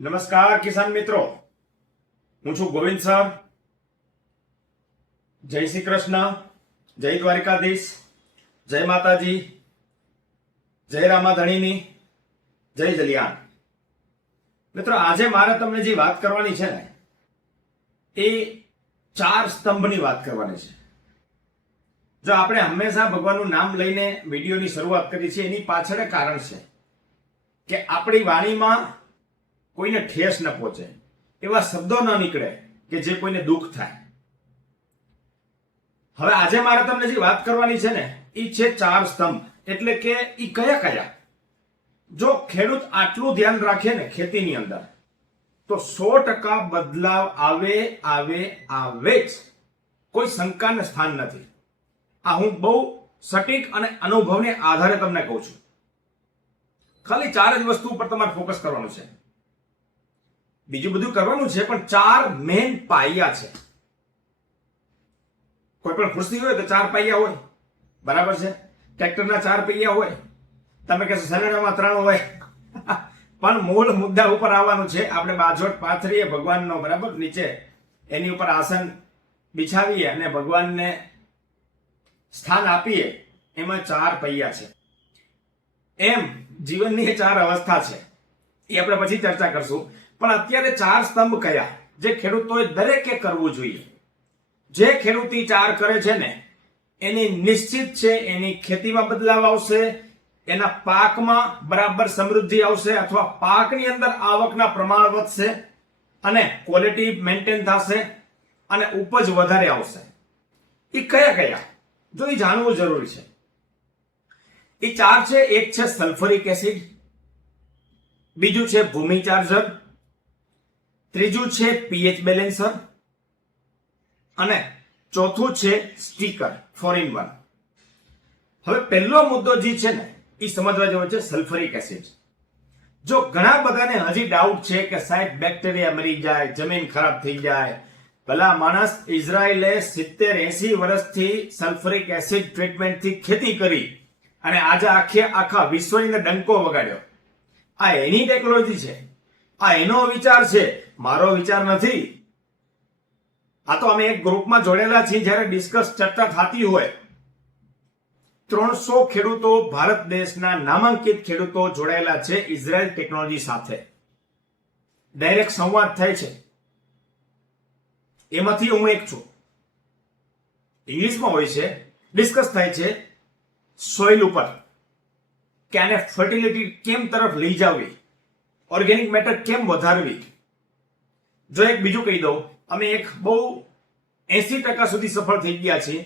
નમસ્કાર કિસાન મિત્રો, હું છું ગોવિંદ સર. જય શ્રી કૃષ્ણ, જય દ્વારિકાધીશ, જય માતાજી, જય રામાધણીની, જય જલિયાણ. મિત્રો, આજે મારે તમને જે વાત કરવાની છે ને એ 4 સ્તંભની વાત કરવાની છે. જો આપણે હંમેશા ભગવાનનું નામ લઈને વિડીયોની શરૂઆત કરી છે એની પાછળ કારણ છે કે આપણી વાણીમાં કોઈને ઠેસ ન પહોંચે, એવા શબ્દો ન નીકળે કે જે કોઈને દુઃખ થાય. હવે આજે મારે તમને જે વાત કરવાની છે ને એ છે 4 સ્તંભ. એટલે કે એ કયા કયા? જો ખેડૂત આટલું ધ્યાન રાખે ને ખેતીની અંદર તો 100% બદલાવ આવે જ. કોઈ શંકાને સ્થાન નથી. આ હું બહુ સટીક અને અનુભવને આધારે તમને કહું છું. ખાલી 4 જ વસ્તુ ઉપર તમારે ફોકસ કરવાનું છે, બીજું બધું કરવાનું છે, પણ 4 મેઇન પાયા છે. કોઈ પણ ખુરશી હોય તો 4 પાયા હોય, બરાબર છે? ટ્રેક્ટરના 4 પૈયા હોય, તમે કહેશો સનેડામાં 3 હોય. પણ મૂળ મુદ્દા ઉપર આવવાનું છે. આપણે બાજોટ પાથરીએ ભગવાનનો, બરાબર, નીચે એની ઉપર આસન બિછાવીએ અને ભગવાનને સ્થાન આપીએ, એમાં 4 પૈયા છે. એમ જીવનની એ 4 અવસ્થા છે, એ આપણે પછી ચર્ચા કરશું. પણ અત્યારે 4 સ્તંભ કયા જે ખેડૂતોએ દરેકે કરવું જોઈએ. જે ખેડૂતી 4 કરે છે ને એની નિશ્ચિત છે એની ખેતીમાં બદલાવ આવશે, એના પાકમાં બરાબર સમૃદ્ધિ આવશે, અથવા પાકની અંદર આવકના પ્રમાણ વધશે અને ક્વોલિટી મેન્ટેન થશે અને ઉપજ વધારે આવશે. એ કયા કયા? જો એ જાણવું જરૂરી છે. એ 4 છે. એક છે સલ્ફરિક એસિડ, બીજું છે ભૂમિ ચાર્જર, ત્રીજું છે પીએચ બેલેન્સર અને ચોથું છે સ્ટીકર 4-in-1. હવે પહેલો મુદ્દો જે છે ને એ સમજવા જેવો છે સલ્ફરિક એસિડ. જો ઘણા બધાને હજી ડાઉટ છે કે સાહેબ બેક્ટેરિયા મરી જાય, જમીન ખરાબ થઈ જાય. ભલા માણસ, ઇઝરાયલે 70-80 વર્ષથી સલ્ફરિક એસિડ ટ્રીટમેન્ટથી ખેતી કરી અને આજે આખા વિશ્વની અંદર ડંકો વગાડ્યો. આ એની ટેકનોલોજી છે, આ એનો વિચાર છે, મારો વિચાર નથી. આ તો અમે એક ગ્રુપમાં જોડેલા છીએ, જ્યારે ડિસ્કસ ચર્ચા થતી હોય 300 ખેડૂતો, ભારત દેશના નામાંકિત ખેડૂતો જોડાયેલા છે ઇઝરાયલ ટેકનોલોજી સાથે. ડાયરેક્ટ સંવાદ થાય છે, એમાંથી હું એક છું. ઇંગ્લિશમાં હોય છે, ડિસ્કસ થાય છે સોઇલ ઉપર કે આને ફર્ટિલિટી કેમ તરફ લઈ જાવી, ઓર્ગેનિક મેટર કેમ વધારવી. જો એક બીજું કહી દઉં, અમે એક બહુ 80% સુધી સફળ થઈ ગયા છીએ.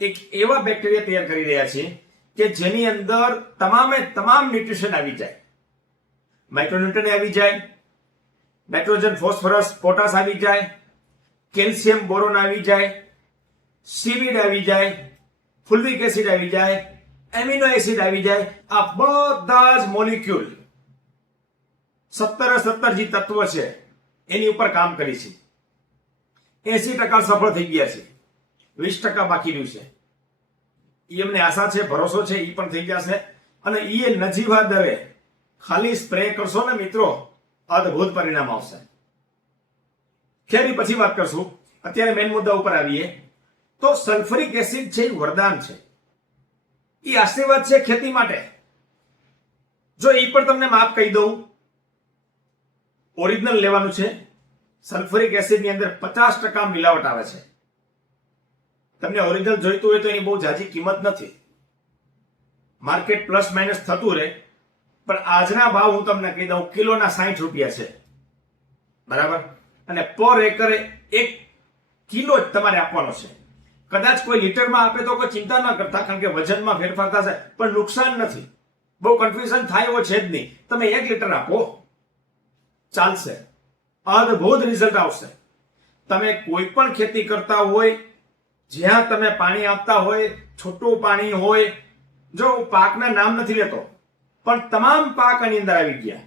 એક એવા બેક્ટેરિયા તૈયાર કરી રહ્યા છીએ કે જેની અંદર તમામે તમામ ન્યુટ્રિશન આવી જાય. માઇક્રોન્યુટ્રન આવી જાય, નાઇટ્રોજન, ફોસ્ફરસ, પોટાશ આવી જાય, કેલ્શિયમ, બોરોન આવી જાય, સીવીડ આવી જાય, ફુલ્વિક એસિડ આવી જાય, એમિનો એસિડ આવી જાય. આ બધા જ મોલિક્યુલ 17 જે તત્વ છે એની ઉપર કામ કરી છે. 80% સફળ થઈ ગયા છે, 20% બાકી રહ્યું છે. એ અમને આશા છે, ભરોસો છે, એ પણ થઈ જશે. અને એ નજીવા દરે ખાલી સ્પ્રે કરશો ને મિત્રો, અદ્ભુત પરિણામ આવશે. ખેરી પછી વાત કરશું. અત્યારે મેઇન મુદ્દા ઉપર આવીએ તો સલ્ફરિક એસિડ છે એ વરદાન છે, એ આશીર્વાદ છે ખેતી માટે. જો એ પણ તમને માપ કહી દઉં, ઓરિજિનલ લેવાનું છે. સલ્ફરિક એસિડની અંદર 50% મિલાવટ આવે છે. તમને ઓરિજિનલ જોઈતું હોય તો એની બહુ જાજી કિંમત નથી, માર્કેટ પ્લસ માઇનસ થતું રહે. પણ આજના ભાવ હું તમને કહી દઉં, કિલોના 60 રૂપિયા છે, બરાબર. અને પર એકરે 1 કિલો જ તમારે આપવાનો છે. કદાચ કોઈ લીટરમાં આપે તો કોઈ ચિંતા ન કરતા, કારણ કે વજનમાં ફેરફાર થશે, પણ નુકસાન નથી. બહુ કન્ફ્યુઝન થાય એવો છે જ નહીં. તમે 1 લીટર આપો, ચાલશે, અદ્ભુત રિઝલ્ટ આવશે. તમે કોઈ પણ ખેતી કરતા હોય, જ્યાં તમે પાણી આપતા હોય, છોટું પાણી હોય, જો હું પાકના નામ નથી લેતો, પણ તમામ પાક આની અંદર આવી ગયા.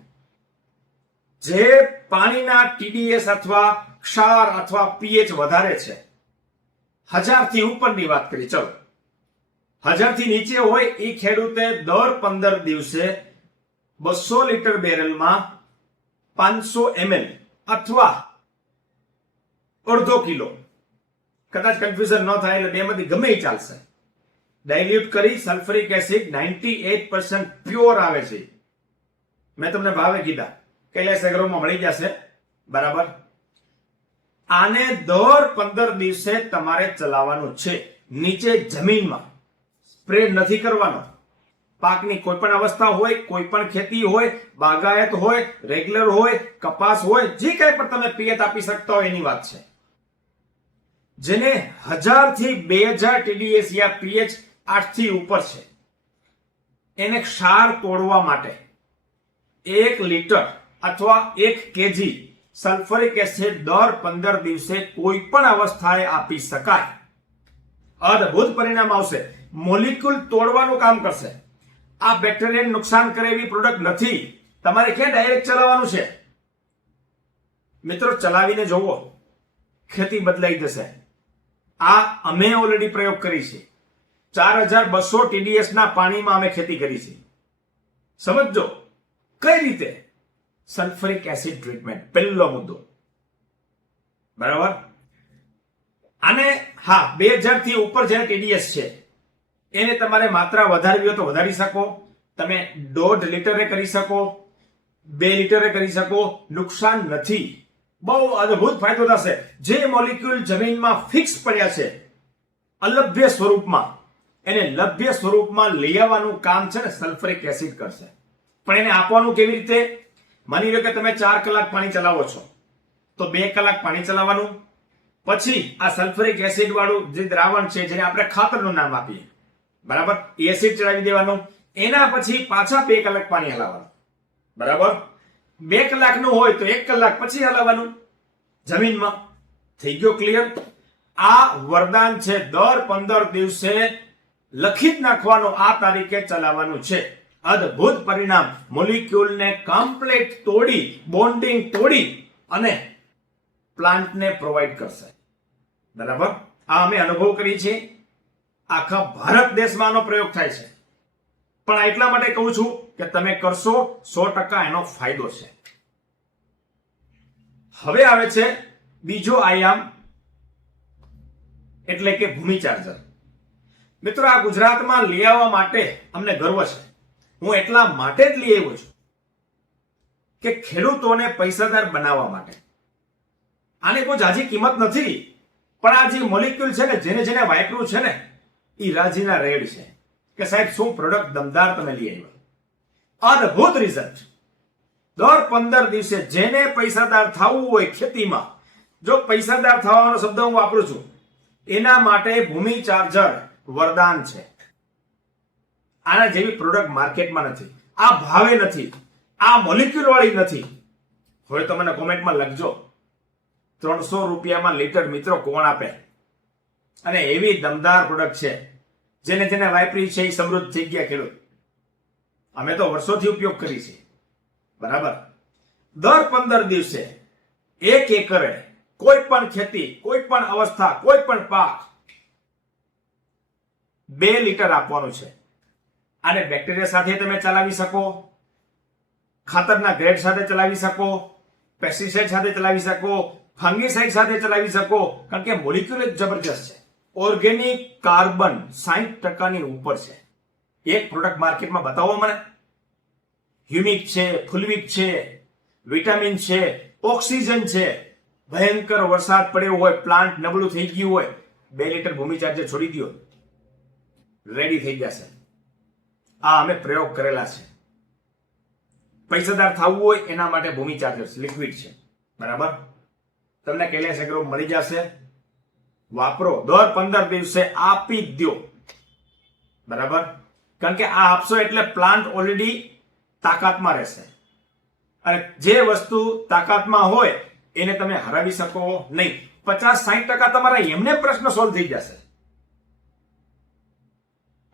જે પાણીના ટીડીએસ અથવા ક્ષાર અથવા પીએચ વધારે છે, 1000 થી ઉપરની વાત કરી, ચલો 1000 થી નીચે હોય એ ખેડૂતે દર 15 દિવસે 200 લીટર બેરલમાં 500 ml અથવા અડધો કિલો, કદાચ કન્ફ્યુઝન ન થાય એટલે બેમાંથી ગમે એ ચાલશે, ડાયલ્યુટ કરી સલ્ફ્યુરિક એસિડ 98% પ્યોર આવે છે. મેં તમને ભાવે કીધા કૈલાસ એગ્રોમાં મળી જશે. બરાબર. આને દર 15 દિવસે તમારે ચલાવવાનું છે. નીચે જમીનમાં સ્પ્રે નથી કરવાનો. પાકની કોઈ પણ અવસ્થા હોય, કોઈ પણ ખેતી હોય, બાગાયત હોય, રેગ્યુલર હોય, કપાસ હોય, જે કંઈ પણ તમે પિયત આપી શકતા હોય એની વાત છે. જેને 1000 થી 2000 TDS યા પીએચ 8 થી ઉપર છે, એને ક્ષાર તોડવા માટે 1 લીટર અથવા 1 કેજી સલ્ફ્યુરિક એસિડ દર 15 દિવસે કોઈ પણ અવસ્થાએ આપી શકાય. અદ્ભુત પરિણામ આવશે. મોલિક્યુલ તોડવાનું કામ કરશે. આ બેક્ટેરિયાને નુકસાન કરે એવી પ્રોડક્ટ નથી. તમારે ક્યાં ડાયરેક્ટ ચલાવવાનું છે? મિત્રો, ચલાવીને જોવો, ખેતી બદલાઈ જશે. આ અમે ઓલરેડી પ્રયોગ કરી છે. 4200 TDS ના પાણીમાં અમે ખેતી કરી છે. સમજો કઈ રીતે. સલ્ફ્યુરિક એસિડ ટ્રીટમેન્ટ પહેલો મુદ્દો. બરાબર. અને હા, 2000 થી ઉપર જે TDS છે એને તમારે માત્રા વધારવી હોય તો વધારી શકો. તમે 1.5 લીટરે કરી શકો, 2 લીટરે કરી શકો, નુકસાન નથી. બહુ અદ્ભુત ફાયદો થશે. જે મોલિક્યુલ જમીનમાં ફિક્સ પડ્યા છે અલભ્ય સ્વરૂપમાં, એને લભ્ય સ્વરૂપમાં લઈ આવવાનું કામ છે ને સલ્ફ્યુરિક એસિડ કરશે. પણ એને આપવાનું કેવી રીતે? માની લો કે તમે 4 કલાક પાણી ચલાવો છો, તો 2 કલાક પાણી ચલાવવાનું, પછી આ સલ્ફ્યુરિક એસિડ વાળું જે દ્રાવણ છે જેને આપણે ખાતરનું નામ આપીએ, બરાબર, એસિડ ચડાવી દેવાનું. એના પછી પાછા 2 કલાક પાણી હલાવવાનું. બરાબર. 2 કલાકનું હોય તો 1 કલાક પછી હલાવવાનું જમીનમાં. થઈ ગયો ક્લિયર? આ વરદાન છે. દર 15 દિવસે લખી જ નાખવાનું, આ તારીખે ચલાવવાનું છે. અદ્ભુત પરિણામ. મોલિક્યુલને કમ્પ્લીટ તોડી, બોન્ડિંગ તોડી અને પ્લાન્ટને પ્રોવાઈડ કરશે. બરાબર. આ અમે અનુભવ કરી છે. આખા ભારત દેશમાં આનો પ્રયોગ થાય છે. પણ એટલા માટે કહું છું કે તમે કરશો, 100% એનો ફાયદો છે. હવે આવે છે બીજો આયામ, એટલે કે ભૂમિ ચાર્જર. મિત્રો, આ ગુજરાતમાં લઈ આવવા માટે અમને ગર્વ છે. હું એટલા માટે જ લઈ આવ્યો છું કે ખેડૂતોને પૈસાદાર બનાવવા માટે. આની કોઈ ઝાઝી કિંમત નથી, પણ આ જે મોલિક્યુલ છે ને, જેને જેને વાપર્યું છે ને, એ રાજીના રેડ છે કે સાહેબ શું પ્રોડક્ટ દમદાર તમે લઈ આવ્યા. અદ્ભુત રિઝલ્ટ. દર 15 દિવસે જેને પૈસાદાર થવું હોય ખેતીમાં, જો પૈસાદાર થવાનો શબ્દ હું વાપરું છું, એના માટે ભૂમિ ચાર્જર વરદાન છે. આના જેવી પ્રોડક્ટ માર્કેટમાં નથી. આ ભાવે નથી, આ મોલિક્યુલ વાળી નથી. હવે તો મને કોમેન્ટમાં લખજો 300 રૂપિયામાં લીટર મિત્રો કોણ આપે? અને એવી દમદાર પ્રોડક્ટ છે. જેને જેને વાપરી છે એ સમૃદ્ધ થઈ ગયા ખેડૂત. અમે તો વર્ષોથી ઉપયોગ કરી છે. બરાબર. દર 15 દિવસે 1 એકરે કોઈ પણ ખેતી, કોઈ પણ અવસ્થા, કોઈ પણ પાક 2 લીટર આપવાનું છે. આને બેક્ટેરિયા સાથે તમે ચલાવી શકો, ખાતરના ગ્રેડ સાથે ચલાવી શકો, પેસ્ટિસાઇડ સાથે ચલાવી શકો, ફંગીસાઇડ સાથે ચલાવી શકો. કારણ કે મોલિક્યુલ જ જબરજસ્ત છે. ઓર્ગેનિક કાર્બન 60% ઉપર છે. એક પ્રોડક્ટ માર્કેટમાં બતાવો મને. હ્યુમિક છે, ફુલ્વિક છે, વિટામિન છે, ઓક્સિજન છે. ભયંકર વરસાદ પડ્યો હોય, પ્લાન્ટ નબળું થઈ ગયું હોય, 2 લીટર ભૂમિ ચાર્જર છોડી દો, રેડી થઈ જશે. આ અમે પ્રયોગ કરેલા છે. પૈસાદાર થવું હોય એના માટે ભૂમિ ચાર્જર્સ લિક્વિડ છે. બરાબર. તમને કૈલાસ એગ્રો મળી જશે. વાપરો. દર 15 દિવસે આપી દો. બરાબર. કારણ કે આ આપશો એટલે પ્લાન્ટ ઓલરેડી તાકાતમાં રહેશે. અને જે વસ્તુ તાકાતમાં હોય એને તમે હરાવી શકો નહીં. 50-60% તમારા એમને પ્રશ્ન સોલ્વ થઈ જશે.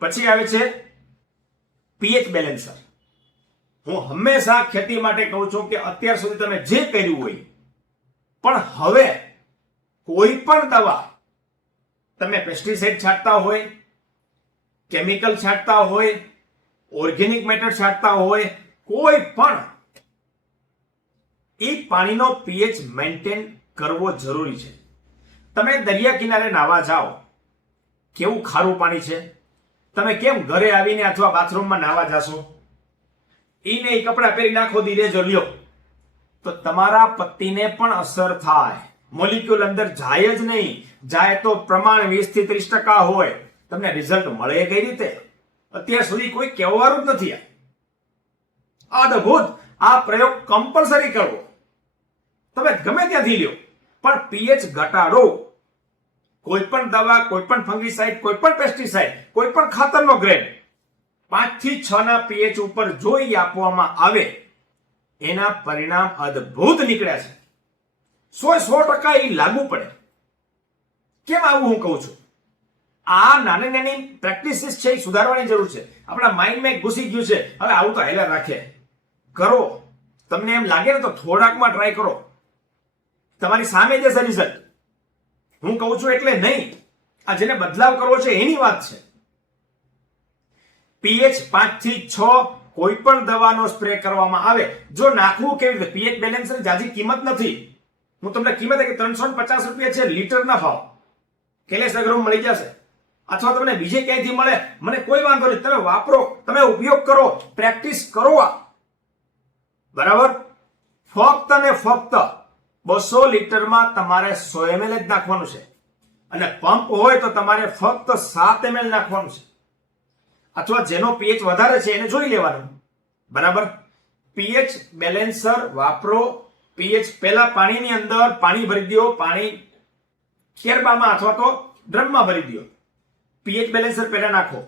પછી આવે છે પીએચ બેલેન્સર. હું હંમેશા ખેતી માટે કહું છું કે અત્યાર સુધી તમે જે કર્યું હોય, પણ હવે કોઈ પણ દવા તમે પેસ્ટિસાઇડ છાંટતા હોય, કેમિકલ છાંટતા હોય, ઓર્ગેનિક મેટર છાંટતા હોય, કોઈ પણ એ પાણીનો પીએચ મેન્ટેન કરવો જરૂરી છે. તમે દરિયા કિનારે નાવા જાઓ, કેવું ખારું પાણી છે. તમે કેમ ઘરે આવીને અથવા બાથરૂમમાં નાવા જાશો, ઈને એ કપડા પહેરી નાખો, ધીરે જો લ્યો, તો તમારા પત્તીને પણ અસર થાય. મોલિક્યુલ અંદર જાય જ નહીં. જાય તો પ્રમાણ 20 થી 30% હોય. તમને રિઝલ્ટ મળે કઈ રીતે? અત્યાર સુધી કોઈ કહેવાનું જ નથી. અદ્ભુત. આ પ્રયોગ કમ્પલસરી કરવો. તમે ગમે ત્યાંથી લ્યો, પણ પીએચ ઘટાડો. કોઈ પણ દવા, કોઈ પણ ફંગીસાઇડ, કોઈ પણ પેસ્ટિસાઇડ, કોઈ પણ ખાતરનો ગ્રેડ 5 થી 6 ના પીએચ ઉપર જોઈ આપવામાં આવે, એના પરિણામ અદ્ભુત નીકળ્યા છે. 100% એ લાગુ પડે. કેમ આવું હું કહું છું? આ નાની નાની પ્રેક્ટિસીસ છે, એ સુધારવાની જરૂર છે. આપણા માઇન્ડમાં ઘૂસી ગયું છે, હવે આવું તો હાલ્યા રાખે. કરો. તમને એમ લાગે ને તો થોડાકમાં ટ્રાય કરો. તમારી સામે જશે રિઝલ્ટ. હું કહું છું એટલે નહીં, આ જેને બદલાવ કરવો છે એની વાત છે. પીએચ 5 થી 6 કોઈ પણ દવાનો સ્પ્રે કરવામાં આવે, જો નાખવું કેવી રીતે? પીએચ બેલેન્સરની જાજી કિંમત નથી. હું તમને કિંમત કે 350 રૂપિયા છે લીટરના ભાવ. કેલેસ એગ્રોમાં મળી જશે, અથવા તમને બીજે ક્યાંયથી મળે, મને કોઈ વાંધો નહીં. તમે વાપરો, તમે ઉપયોગ કરો, પ્રેક્ટિસ કરો. બરાબર? ફક્ત ને ફક્ત 200 લીટરમાં તમારે 100 ml જ નાખવાનું છે, અને પંપ હોય તો તમારે ફક્ત 7 ml નાખવાનું છે. અથવા જેનો પીએચ વધારે છે એને જોઈ લેવાનું. બરાબર? પીએચ બેલેન્સર વાપરો. પીએચ પહેલા પાણીની અંદર પાણી ભરી દો, પાણી કેરબામાં અથવા તો ડ્રમમાં ભરી દો. પીએચ બેલેન્સર પહેલા નાખો,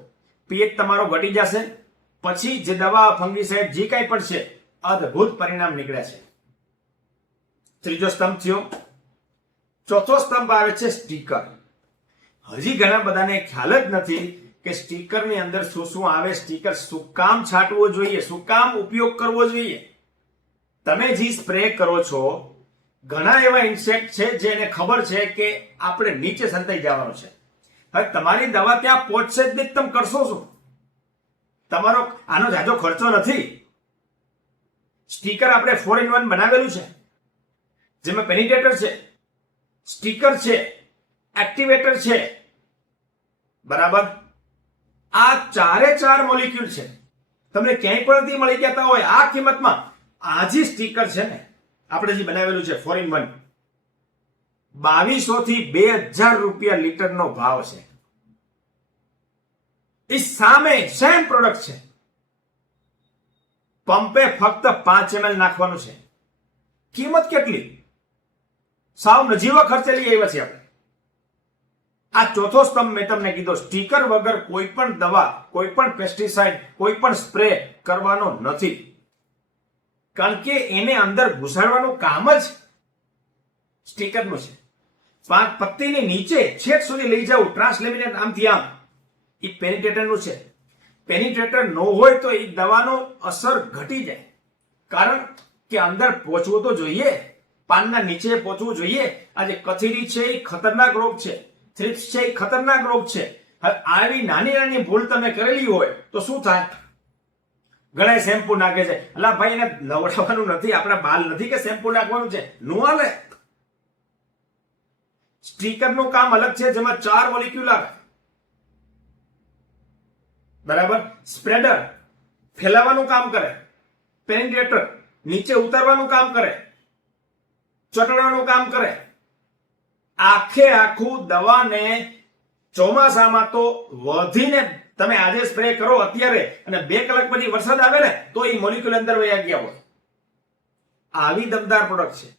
પીએચ તમારો ઘટી જશે. પછી જે દવા, ફંગીસાઇડ, જે કાંઈ પણ છે, અદ્ભુત પરિણામ નીકળ્યા છે. ત્રીજો સ્તંભ થયો. ચોથો સ્તંભ આવે છે સ્ટીકર. હજી ઘણા બધાને ખ્યાલ જ નથી કે સ્ટીકરની અંદર શું શું આવે, સ્ટીકર શું કામ છાંટવો જોઈએ, શું કામ ઉપયોગ કરવો જોઈએ. તમે જે સ્પ્રે કરો છો, ઘણા એવા ઇન્સેક્ટ છે જેને ખબર છે કે આપણે નીચે સંતાઈ જવાનું છે. હવે તમારી દવા ત્યાં પહોંચશે જ નહીં, તમે કરશો શું? તમારો આનો જાજો ખર્ચો નથી. સ્ટીકર આપણે 4-in-1 બનાવેલું છે, જેમાં પેનિટ્રેટર છે, સ્ટીકર છે, એક્ટિવેટર છે. બરાબર? આ 4 મોલિક્યુલ છે. તમને ક્યાંય પણ મળી જતા હોય આ કિંમતમાં. આ જે સ્ટીકર છે ને, આપણે જે બનાવેલું છે 4-in-1, 2200 થી 2000 રૂપિયા લીટરનો ભાવ છે. એ સામે સેમ પ્રોડક્ટ છે. પંપે ફક્ત 5 ml નાખવાનું છે. કિંમત કેટલી? સાવ નજીવા ખર્ચે લઈ આવ્યા છે આપણે. આ ચોથો સ્તંભ મેં તમને કીધો, સ્ટીકર વગર કોઈ પણ દવા, કોઈ પણ પેસ્ટિસાઇડ, કોઈ પણ સ્પ્રે કરવાનો નથી. કારણ કે એને અંદર ઘુસાડવાનું કામ જ સ્ટીકરનું છે. પત્તીની નીચે છેક સુધી લઈ જવું, ટ્રાન્સલેમિનેટ આમથી આમ, એ પેનિટ્રેટરનું છે. પેનિટ્રેટર ન હોય તો એ દવાનો અસર ઘટી જાય. કારણ કે અંદર પહોંચવું તો જોઈએ, પાનના નીચે પહોંચવું જોઈએ. આ જે કથીરી છે એ ખતરનાક રોગ છે, થ્રિપ્સ છે એ ખતરનાક રોગ છે. હવે આવી નાની નાની ભૂલ તમે કરેલી હોય તો શું થાય? ઘણા શેમ્પુ નાખે છે. અલા ભાઈ, એને નવડાવવાનું નથી, આપણા બાલ નથી કે શેમ્પુ નાખવાનું છે? નો હાલે. સ્ટીકરનું કામ અલગ છે, જેમાં 4 મોલિક્યુલ આવે. બરાબર? સ્પ્રેડર ફેલાવાનું કામ કરે, પેનિટ્રેટર નીચે ઉતારવાનું કામ કરે, ચોટાડવાનું કામ કરે. આખે આખું દવાને ચોમાસામાં તો વધીને તમે આજે સ્પ્રે કરો અત્યારે, અને 2 કલાક પછી વરસાદ આવે ને તો એ મોલિક્યુલ અંદર વયા ગયા હોય. આવી દમદાર પ્રોડક્ટ છે.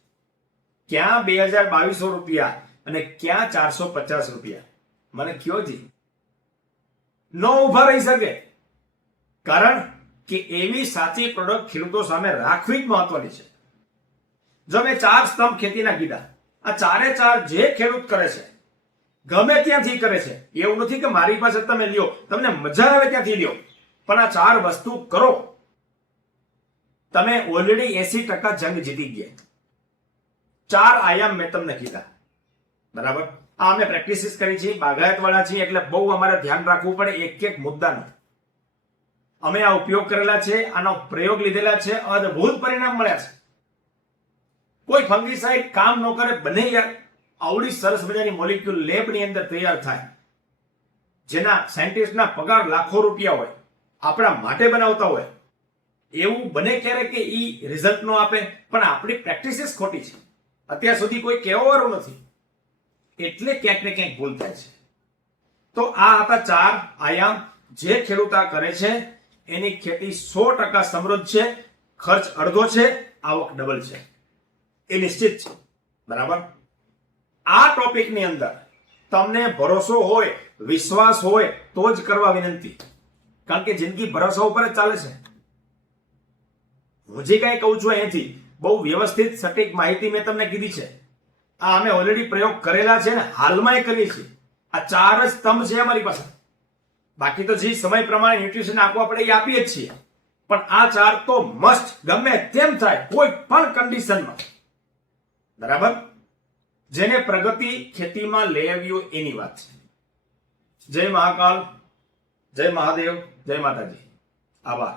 ક્યાં 2200 રૂપિયા અને ક્યાં 450 રૂપિયા? મને કયો જી. ન ઉભા રહી શકે. કારણ કે એવી સાચી પ્રોડક્ટ ખેડૂતો સામે રાખવી જ મહત્વની છે. જો મેં 4 સ્તંભ ખેતીના કીધા, આ 4 જે ખેડૂત કરે છે, ગમે ત્યાંથી કરે છે, એવું નથી કે મારી પાસે તમે લ્યો, તમને મજા આવે ત્યાંથી લ્યો, પણ આ 4 વસ્તુ કરો, તમે ઓલરેડી 80% જંગ જીતી ગયા. 4 આયામ મેં તમને કીધા. બરાબર? આ અમે પ્રેક્ટિસ કરી છે, બાગાયત વાળા છીએ, એટલે બહુ અમારે ધ્યાન રાખવું પડે એક એક મુદ્દાનો. અમે આ ઉપયોગ કરેલા છે, આનો પ્રયોગ લીધેલા છે, અદ્ભુત પરિણામ મળ્યા છે. કોઈ ફંગીસાઇડ કામ ન કરે, બને યાર આવડી સરસ મજાની મોલિક્યુલ લેબની અંદર તૈયાર થાય, જેના સાયન્ટિસ્ટના પગાર લાખો રૂપિયા હોય, આપણા માટે બનાવતા હોય, એવું બને ક્યારે કે ઈ રિઝલ્ટ નો આપે? પણ આપણી પ્રેક્ટિસ જ ખોટી છે. અત્યાર સુધી કોઈ કહેવાવાળું નથી, એટલે ક્યાંક ને ક્યાંક ભૂલ થાય છે. તો આ હતા 4 આયામ જે ખેડૂત આ કરે છે એની ખેતી 100% સમૃદ્ધ છે, ખર્ચ અડધો છે, આવક ડબલ છે, એ નિશ્ચિત છે. બરાબર? આ ટોપિકની અંદર તમને ભરોસો હોય, વિશ્વાસ હોય તો જ કરવા વિનંતી, કારણ કે જિંદગી ભરોસા ઉપર જ ચાલે છે. હું જે કાંઈ કહું છું અહીંથી બહુ વ્યવસ્થિત સટીક માહિતી મેં તમને કીધી છે. આ અમે ઓલરેડી પ્રયોગ કરેલા છે ને હાલમાં કરીએ છીએ. આ 4 જ સ્તંભ છે અમારી પાસે. બાકી તો જે સમય પ્રમાણે ન્યુટ્રિશન આપવું આપણે એ આપીએ જ છીએ, પણ આ 4 તો મસ્ટ, ગમે તેમ થાય, કોઈ પણ કન્ડિશનમાં. બરાબર? જેને પ્રગતિ ખેતીમાં લઈ આવ્યો એની વાત છે. જય મહાકાલ, જય મહાદેવ, જય માતાજી. આભાર.